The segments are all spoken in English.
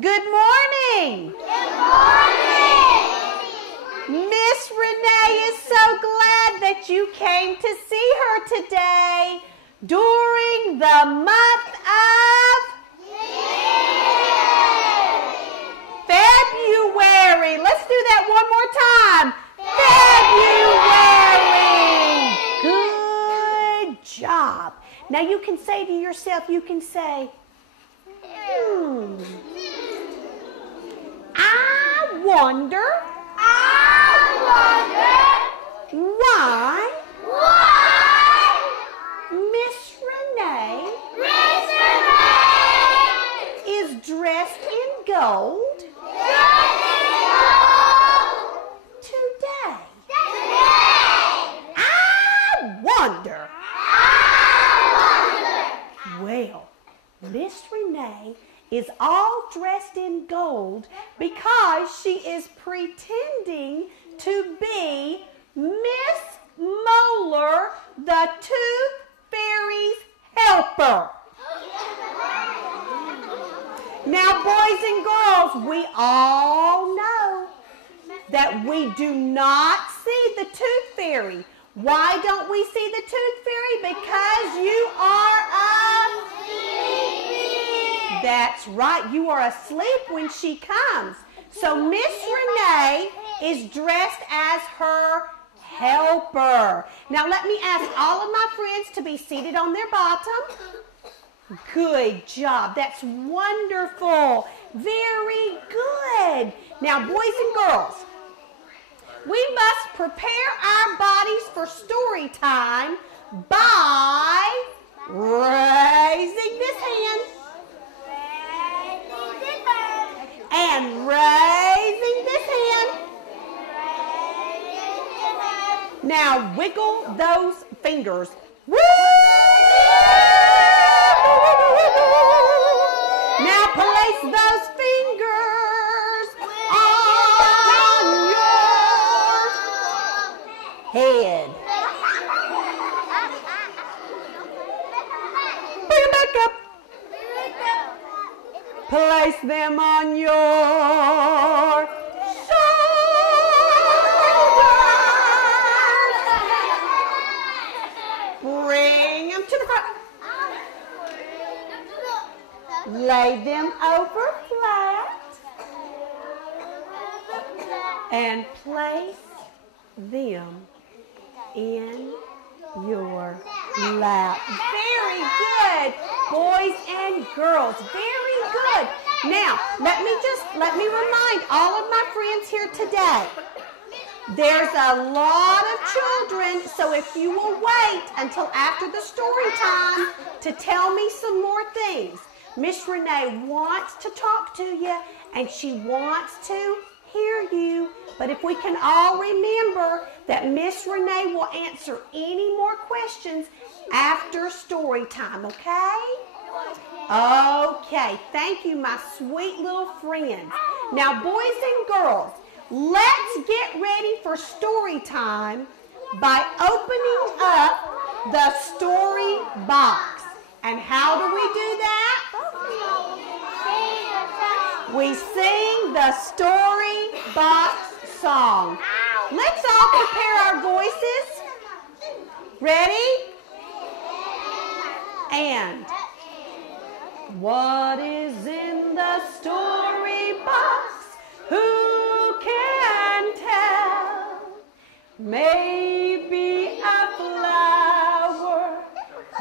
Good morning. Good morning. Miss Renee is so glad that you came to see her today during the month of February. Let's do that one more time. February. Good job. Now you can say to yourself, you can say, I wonder why Miss Renee is dressed in gold today. I wonder. Well, Miss Renee is all dressed in gold because she is pretending to be Miss Molar, the Tooth Fairy's helper. Now, boys and girls, we all know that we do not see the Tooth Fairy. Why don't we see the Tooth Fairy? Because you are asleep. That's right, you are asleep when she comes. So Miss Renee is dressed as her helper. Now let me ask all of my friends to be seated on their bottom. Good job. That's wonderful. Very good. Now, boys and girls, we must prepare our bodies for story time by raising this hand and raising this hand. Now, wiggle those fingers. Woo! Now place those fingers on your head. Bring them back up. Place them on your shoulders. Bring them to the front. Lay them over flat and place them in your lap. Very good, boys and girls. Very good. Now, let me remind all of my friends here today. There's a lot of children, so if you will wait until after the story time to tell me some more things. Miss Renee wants to talk to you, and she wants to hear you. But if we can all remember that Miss Renee will answer any more questions after story time, okay? Okay, thank you, my sweet little friends. Now, boys and girls, let's get ready for story time by opening up the story box. And how do we do that? We sing the story box song. Let's all prepare our voices. Ready? And what is in the story box? Who can tell? Maybe a flower,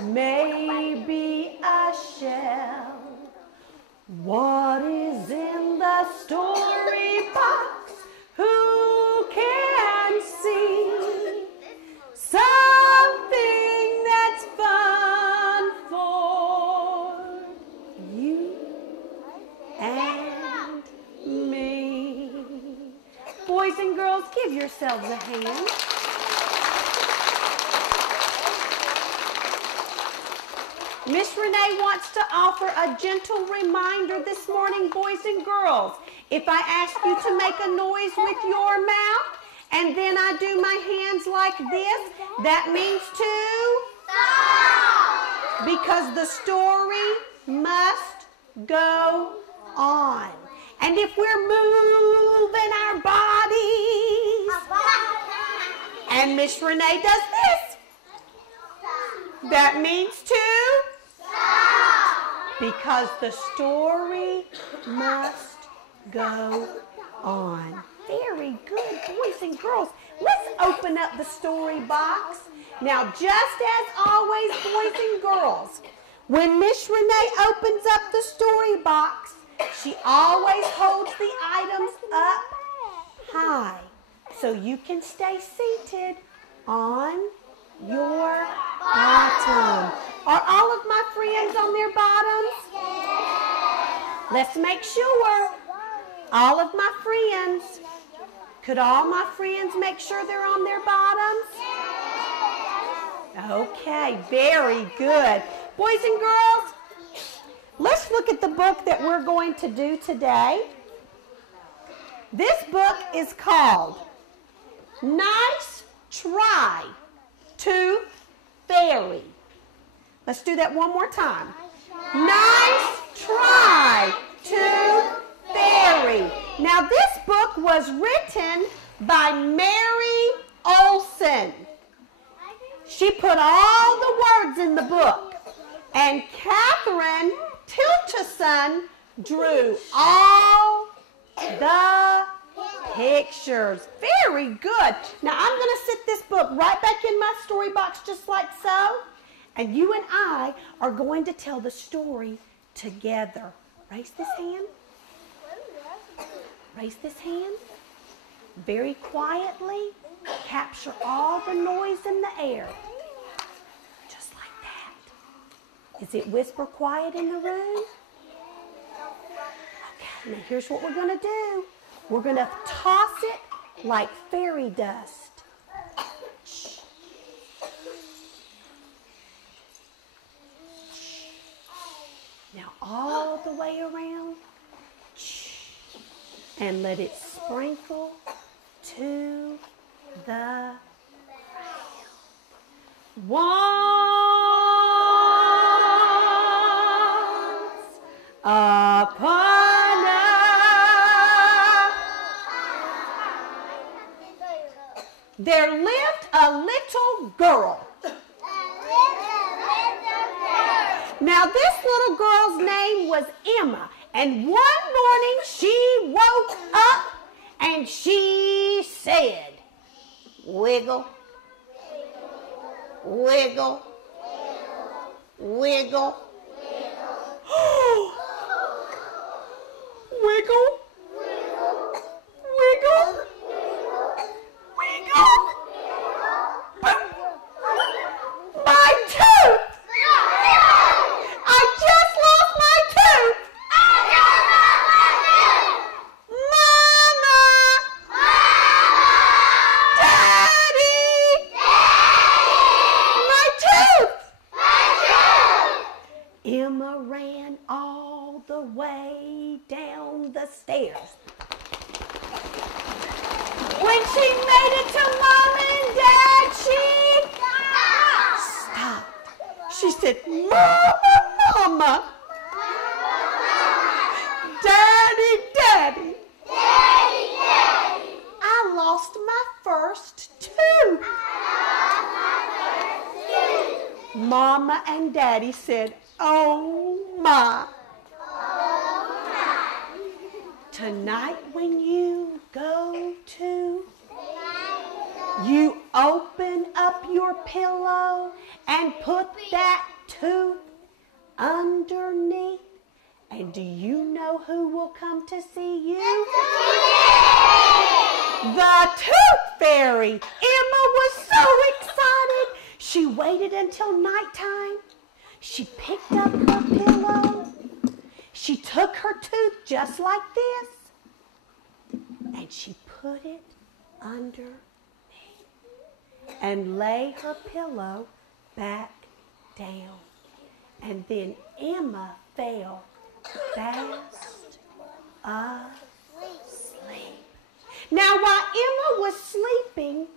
maybe a shell. What is in the story box? Who can see? Something that's fun for you and me. Boys and girls, give yourselves a hand. Miss Renee wants to offer a gentle reminder this morning, boys and girls. If I ask you to make a noise with your mouth, and then I do my hands like this, that means to stop. Because the story must go on. And if we're moving our bodies, and Miss Renee does this, that means to stop. Because the story must go on. Very good, boys and girls. Let's open up the story box. Now, just as always, boys and girls, when Miss Renee opens up the story box, she always holds the items up high so you can stay seated on your bottom. Are all of my friends on their bottoms? Let's make sure. All of my friends. Could all my friends make sure they're on their bottoms? Okay, very good. Boys and girls, let's look at the book that we're going to do today. This book is called Nice Try, Tooth Fairy. Let's do that one more time. Nice Try, Tooth Fairy. Now, this book was written by Mary Olson. She put all the words in the book, and Catherine Tilcheson drew all the pictures. Very good. Now, I'm going to sit this book right back in my story box just like so, and you and I are going to tell the story together. Raise this hand. Raise this hand. Very quietly. Capture all the noise in the air. Just like that. Is it whisper quiet in the room? Okay, now here's what we're going to do. We're going to toss it like fairy dust. Now all the way around. And let it sprinkle to the ground. Once upon a there lived a little girl. Now this little girl's name was Emma. And one morning she woke up and she said, wiggle, wiggle, wiggle, wiggle, wiggle, wiggle, my tooth! I just lost my tooth! Emma ran all the way down the stairs. When she made it to Mom and Dad, she stopped. She said, Mama, Mama, Daddy, Daddy, Daddy, Daddy, I lost my first tooth. Mama and Daddy said, oh my. Tonight when you go to, you open up your pillow and put that tooth underneath. And do you know who will come to see you? The Tooth Fairy. Emma was so excited. She waited until nighttime. She picked up her pillow. She took her tooth just like this. And she put it underneath. And lay her pillow back down. And then Emma fell fast asleep. Now while Emma was sleeping,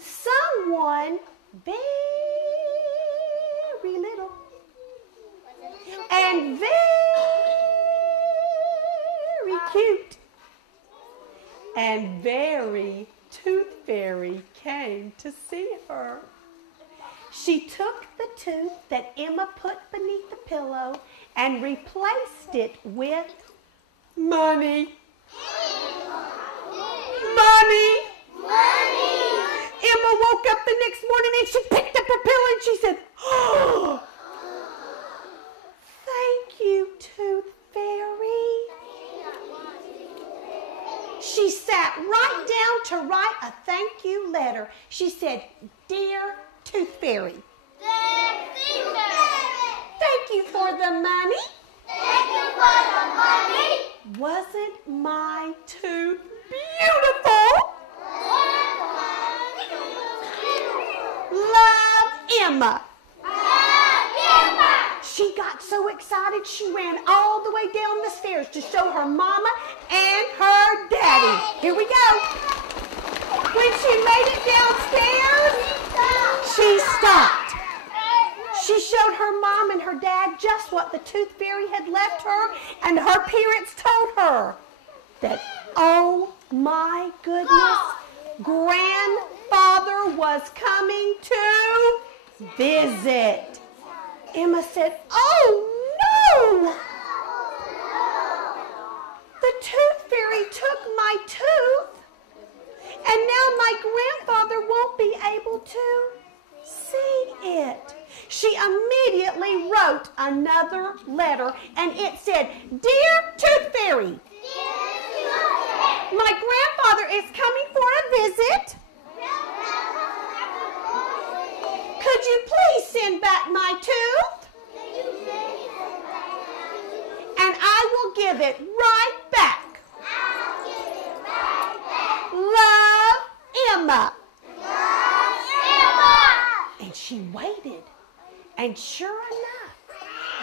someone very little and very cute. And Very Tooth Fairy came to see her. She took the tooth that Emma put beneath the pillow and replaced it with money. Money! Money! Emma woke up the next morning and she picked up her pillow and she said, "Oh, thank you, Tooth Fairy." She sat right down to write a thank you letter. She said, "Dear Tooth Fairy, thank you for the money. Thank you for the money. Wasn't my tooth beautiful? Love, Emma." She got so excited she ran all the way down the stairs to show her mama and her daddy. Here we go. When she made it downstairs, she stopped. She showed her mom and her dad just what the Tooth Fairy had left her, and her parents told her that, oh my goodness, grandfather was coming to visit. Emma said, "Oh no! The Tooth Fairy took my tooth, and now my grandfather won't be able to see it." She immediately wrote another letter, and it said, "Dear Tooth Fairy, my grandfather is coming for a visit. Could you please send back my tooth? And I will give it right back. Love, Emma." And she waited. And sure enough,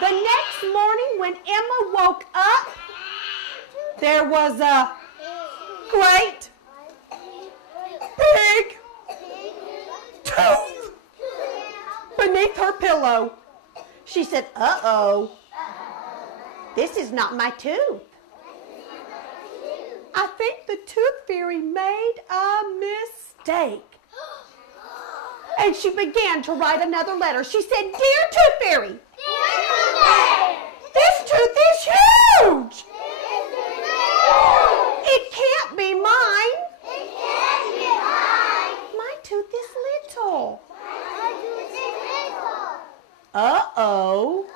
the next morning when Emma woke up, there was a great big tooth beneath her pillow. She said, "Uh-oh, this is not my tooth. I think the Tooth Fairy made a mistake." And she began to write another letter. She said, "Dear Tooth Fairy, this tooth is huge. It can't be mine. My tooth is little. Uh-oh.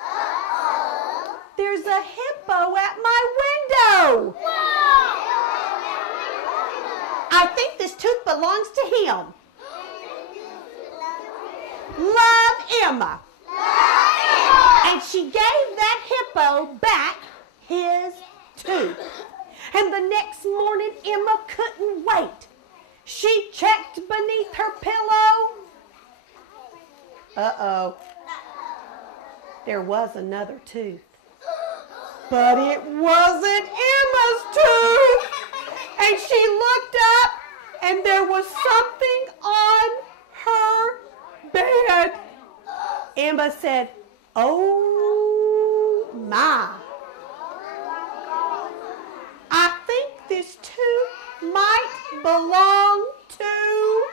There's a hippo at my window. I think this tooth belongs to him. Love, Emma." And she gave that hippo back his tooth. And the next morning, Emma couldn't wait. She checked beneath her pillow. Uh-oh. There was another tooth. But it wasn't Emma's tooth. And she looked up, and there was something on her bed. Emma said, "Oh my. I think this tooth might belong to..."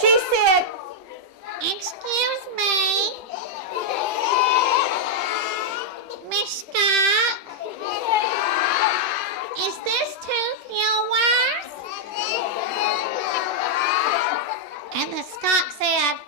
She said, "Excuse me, Miss Scott, is this tooth yours?" And the skunk said,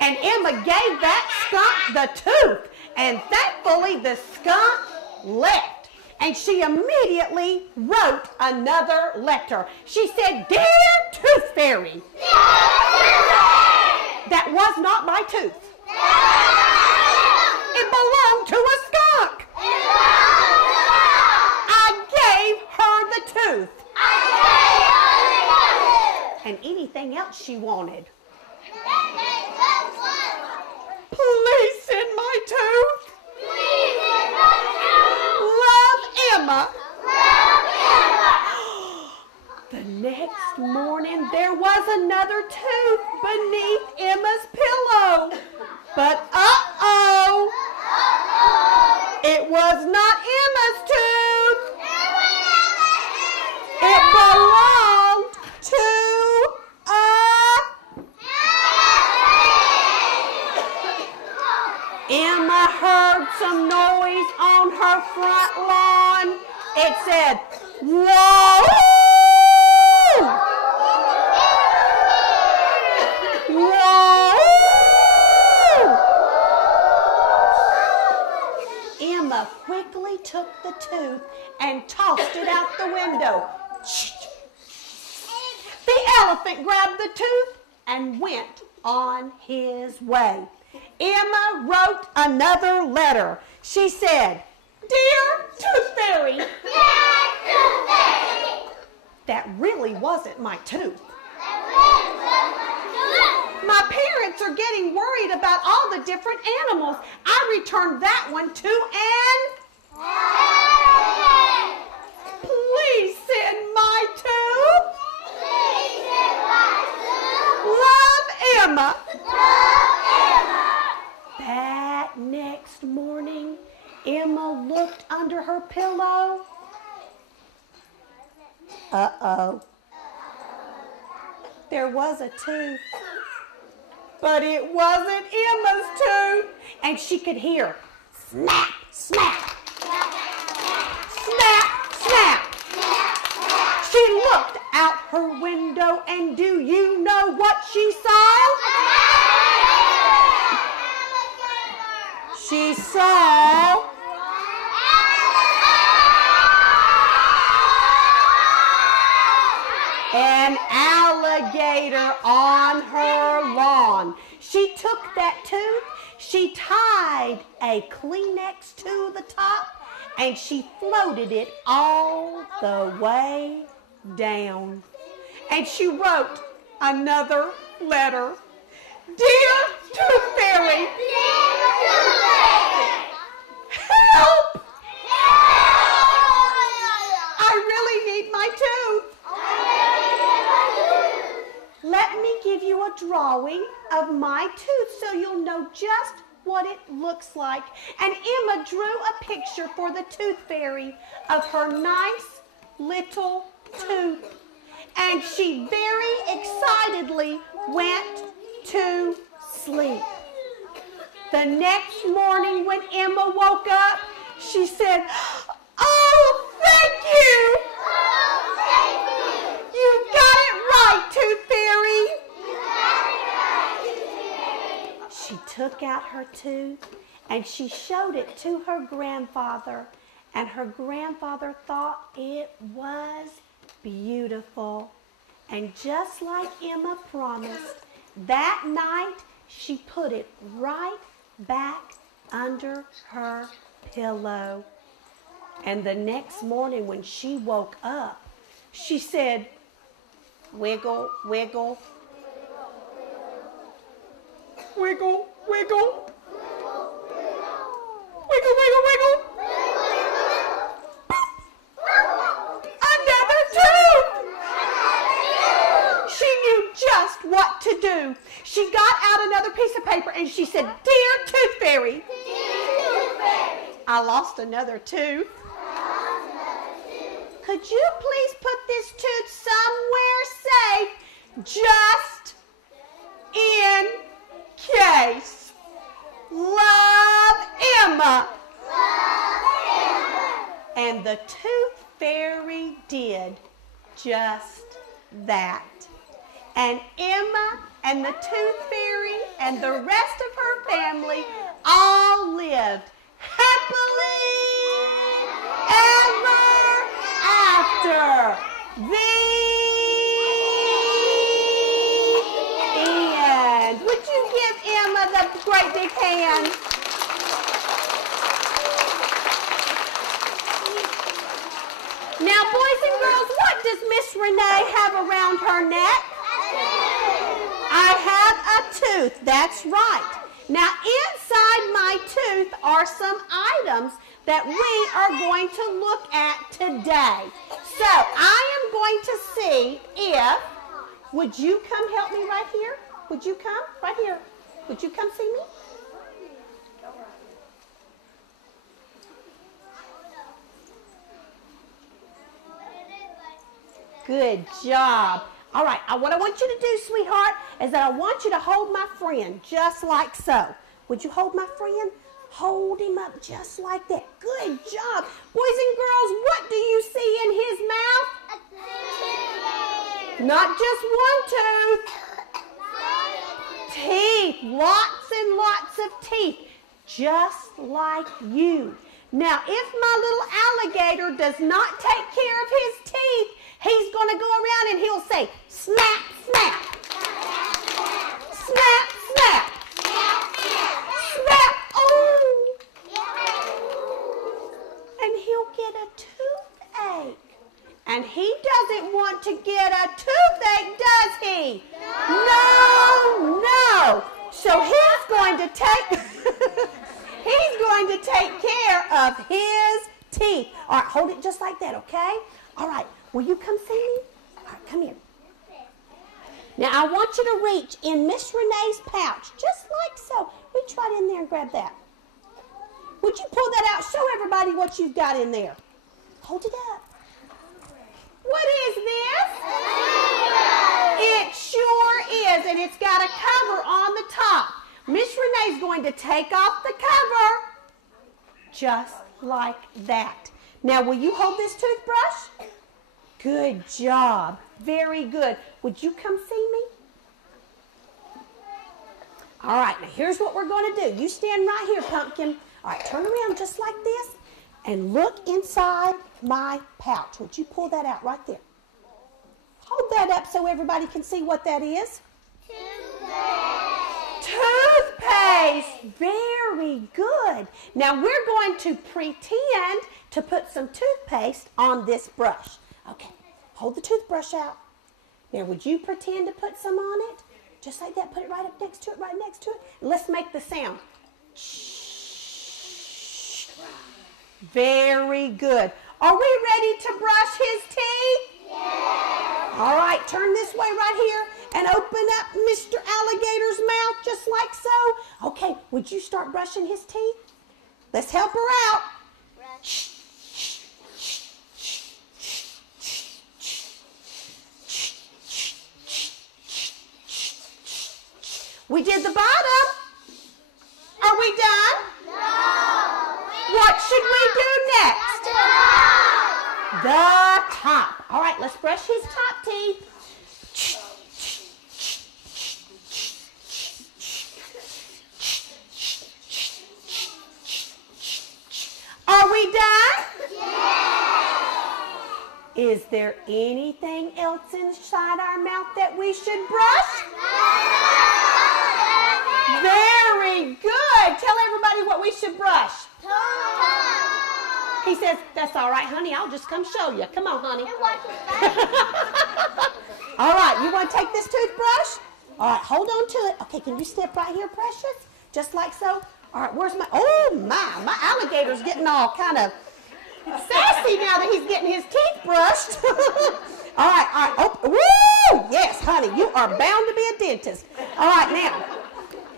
and Emma gave that skunk the tooth, and thankfully the skunk left. And she immediately wrote another letter. She said, "Dear Tooth Fairy, that was not my tooth. It belonged to a skunk. I gave her the tooth and anything else she wanted. Please send my tooth. Love, Emma." next morning, there was another tooth beneath Emma's pillow. But uh-oh, it was not Emma's tooth. It belonged to Emma heard some noise on her front lawn. It said, whoa! Whoa! Emma quickly took the tooth and tossed it out the window. The elephant grabbed the tooth and went on his way. Emma wrote another letter. She said, Dear Tooth Fairy. Dear Tooth Fairy. That really wasn't my tooth. That really wasn't my tooth. My parents are getting worried about all the different animals. I returned that one to an Elephant. Please send my tooth. Please send my tooth. Love, Emma. Love, Emma. That next morning, Emma looked under her pillow. Uh-oh. There was a tooth, but it wasn't Emma's tooth. And she could hear snap, snap, snap, snap. She looked out her window, and do you know what she saw? She saw an alligator on her lawn. She took that tooth, she tied a Kleenex to the top, and she floated it all the way down. And she wrote another letter. Dear Tooth Fairy, help! I really need my tooth. Let me give you a drawing of my tooth so you'll know just what it looks like. And Emma drew a picture for the Tooth Fairy of her nice little tooth. And she very excitedly went to sleep. The next morning when Emma woke up, she said, oh, thank you. Oh, thank you. You got it right, Tooth Fairy. You got it right, Tooth Fairy. She took out her tooth and she showed it to her grandfather. And her grandfather thought it was beautiful. And just like Emma promised, that night she put it right back under her pillow. And the next morning when she woke up, she said, wiggle, wiggle, wiggle, wiggle, wiggle, wiggle, wiggle. Another tooth! She knew just what to do. She got out another piece of paper and she said, Dear Tooth Fairy, Dear Tooth Fairy. I lost another tooth. Could you please put this tooth somewhere safe, just in case? Love, Emma. Love, Emma. And the Tooth Fairy did just that. And Emma and the Tooth Fairy and the rest of her family all lived happily ever after. The end. Would you give Emma the great big hand? Now, boys and girls, what does Miss Renee have around her neck? I have a tooth, that's right. Now, inside my tooth are some items that we are going to look at today. So, I am going to see if, would you come help me right here? Would you come right here? Would you come see me? Good job. All right, what I want you to do, sweetheart, is that I want you to hold my friend just like so. Would you hold my friend? Hold him up just like that. Good job. Boys and girls, what do you see in his mouth? A tooth. Not just one tooth. Teeth. Lots and lots of teeth. Just like you. Now, if my little alligator does not take care of his teeth, he's going to go around and he'll say, snap, snap. Snap, snap. Snap, oh. And he'll get a toothache. And he doesn't want to get a toothache, does he? No. So he's going to take care of his teeth. All right, hold it just like that, okay? All right, will you come see me? All right, come here. Now, I want you to reach in Miss Renee's pouch, just like so. Reach right in there and grab that. Would you pull that out? Show everybody what you've got in there. Hold it up. What is this? It sure is, and it's got a cover on the top. Miss Renee's going to take off the cover, just like that. Now, will you hold this toothbrush? Good job. Very good. Would you come see me? All right, now here's what we're going to do. You stand right here, Pumpkin. All right, turn around just like this and look inside my pouch. Would you pull that out right there? Hold that up so everybody can see what that is. Toothpaste. Very good. Now we're going to pretend to put some toothpaste on this brush. Okay, hold the toothbrush out. Now would you pretend to put some on it? Just like that. Put it right up next to it, right next to it. And let's make the sound. Very good. Are we ready to brush his teeth? Yes. All right, turn this way right here and open up Mr. Alligator's mouth just like so. Okay, would you start brushing his teeth? Let's help her out. We did the bottom. Are we done? No. What should we do next? The top. All right, let's brush his top teeth. Are we done? Yes. Is there anything else inside our mouth that we should brush? Very good. Tell everybody what we should brush. He says, that's all right, honey. I'll just come show you. Come on, honey. All right, you want to take this toothbrush? All right, hold on to it. Okay, can you step right here, precious? Just like so. All right, where's my, oh my alligator's getting all kind of sassy now that he's getting his teeth brushed. All right. Oh, woo! Yes, honey, you are bound to be a dentist. All right, now.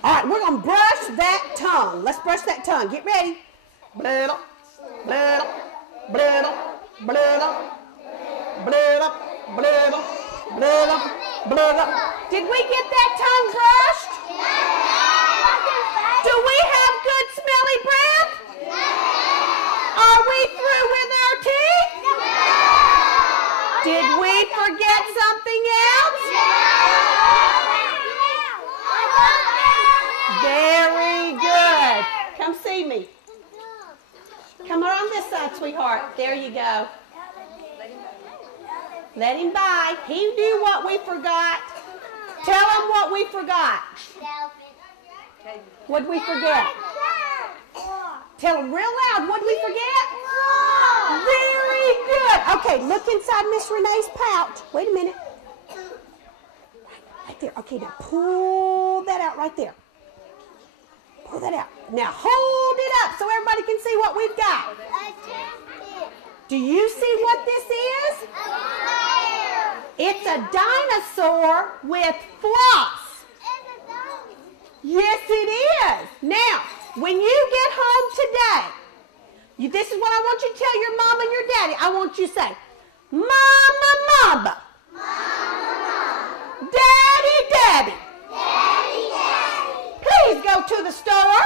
All right, we're going to brush that tongue. Let's brush that tongue. Get ready. Blah, blah, blah, blah, blah, blah, blah, blah. Did we get that tongue brushed? Do we have good smelly breath? Are we through with our teeth? Did we forget something else? Very good. Come see me. Come on this side, sweetheart. There you go. Let him by. He knew what we forgot. Tell him what we forgot. What did we forget? Tell him real loud. What did we forget? Very good. Okay, look inside Miss Renee's pouch. Wait a minute. Right there. Okay, now pull that out right there. Pull that out. Now hold it up so everybody can see what we've got. Do you see what this is? a dinosaur with floss. Yes, it is. Now, when you get home today, this is what I want you to tell your mom and your daddy. I want you to say, Mama, Mama. Daddy, Daddy. Please go to the store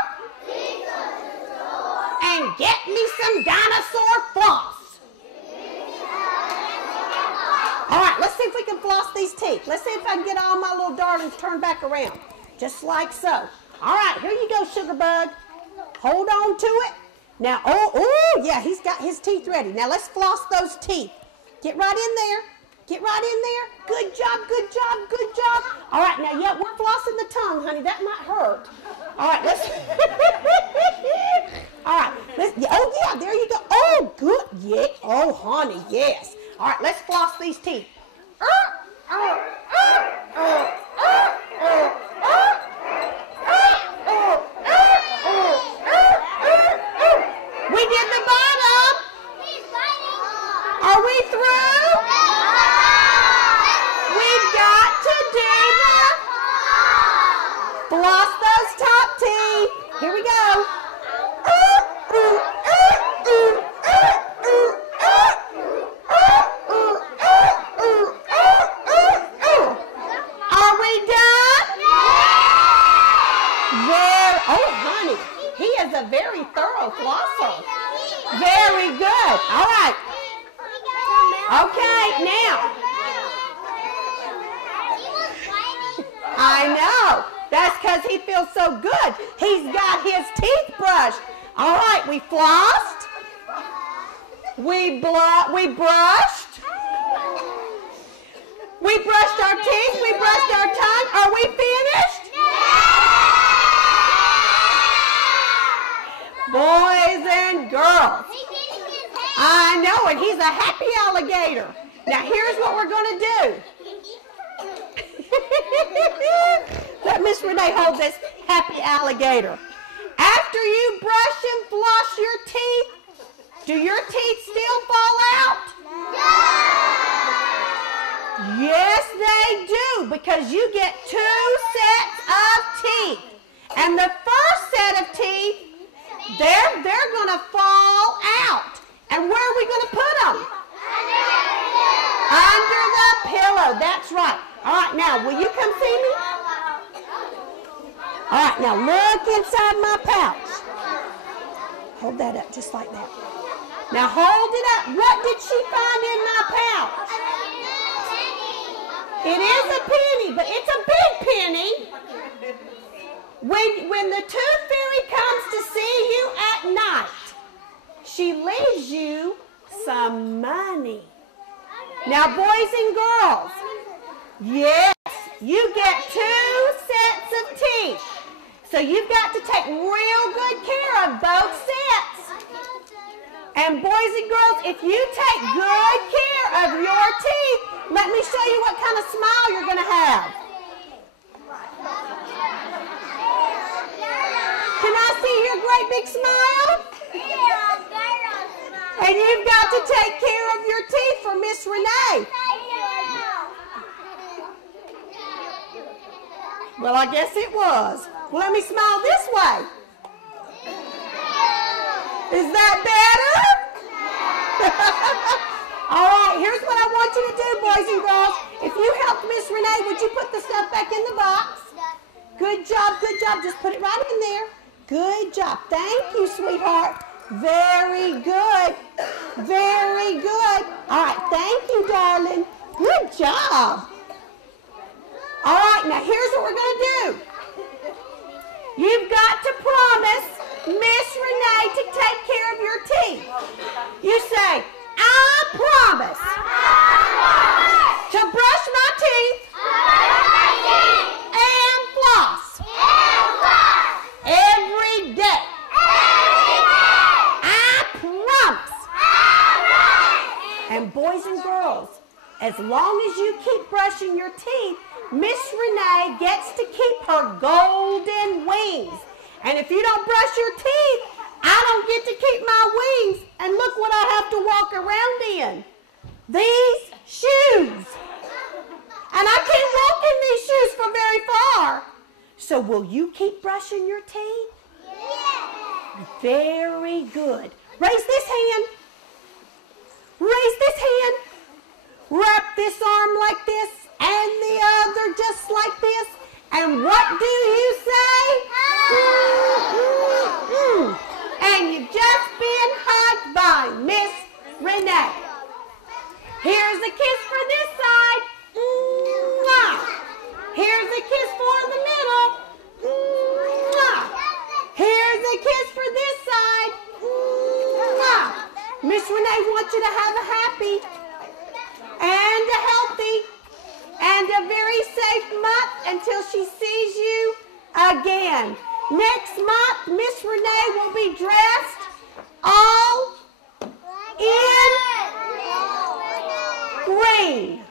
and get me some dinosaur floss. All right, let's see if we can floss these teeth. Let's see if I can get all my little darlings turned back around. Just like so. All right, here you go, Sugar Bug. Hold on to it. Now, oh, yeah, he's got his teeth ready. Now, let's floss those teeth. Get right in there. Get right in there. Good job, good job, good job. All right, now, yeah, we're flossing the tongue, honey. That might hurt. All right, let's. All right. Oh, yeah, there you go. Oh, good. Yeah. Oh, honey, yes. All right, let's floss these teeth. We did the bottom. Are we through? We've got to do the floss those top teeth. Here we go. Are we done? There. Oh, honey, he is a very thorough flosser. Very good. All right. Okay, now. I know. That's because he feels so good. He's got his teeth brushed. All right, we flossed. We brushed. We brushed our teeth. We brushed our tongue. Are we finished? Boys and girls. I know, and he's a happy alligator. Now, here's what we're going to do. Let Miss Renee hold this happy alligator. After you brush and floss your teeth, do your teeth still fall out? Yes, they do, because you get 2 sets of teeth. And the first set of teeth, they're going to fall out. And where are we going to put them? Under the pillow. That's right. All right, now, will you come see me? All right, now look inside my pouch. Hold that up just like that. Now hold it up. What did she find in my pouch? It is a penny, but it's a big penny. When the Tooth Fairy comes to see you at night, she leaves you some money. Now, boys and girls, yes, you get 2 sets of teeth. So you've got to take real good care of both sets. And boys and girls, if you take good care of your teeth, let me show you what kind of smile you're going to have. Can I see your great big smile? And you've got to take care of your teeth for Miss Renee. Well, I guess it was. Well, let me smile this way. Is that better? All right, here's what I want you to do, boys and girls. If you helped Miss Renee, would you put the stuff back in the box? Good job, good job. Just put it right in there. Good job. Thank you, sweetheart. Very good. Very good. All right, thank you, darling. Good job. All right, now here's what we're going to do. You've got to promise Miss Renee to take care of your teeth. You say, I promise to brush my teeth and floss every day. I promise. And boys and girls, as long as you keep brushing your teeth, Miss Renee gets to keep her golden wings. And if you don't brush your teeth, I don't get to keep my wings. And look what I have to walk around in. These shoes. will you keep brushing your teeth? Yes. Very good. Raise this hand. Raise this hand. Wrap this arm like this and the other just like this. And what do you say? And you've just been hugged by Miss Renee. Here's a kiss for this side. Here's a kiss for the middle. Here's a kiss for this side. Miss Renee wants you to have a happy and a healthy and a very safe month until she sees you again. Next month, Miss Renee will be dressed all in green.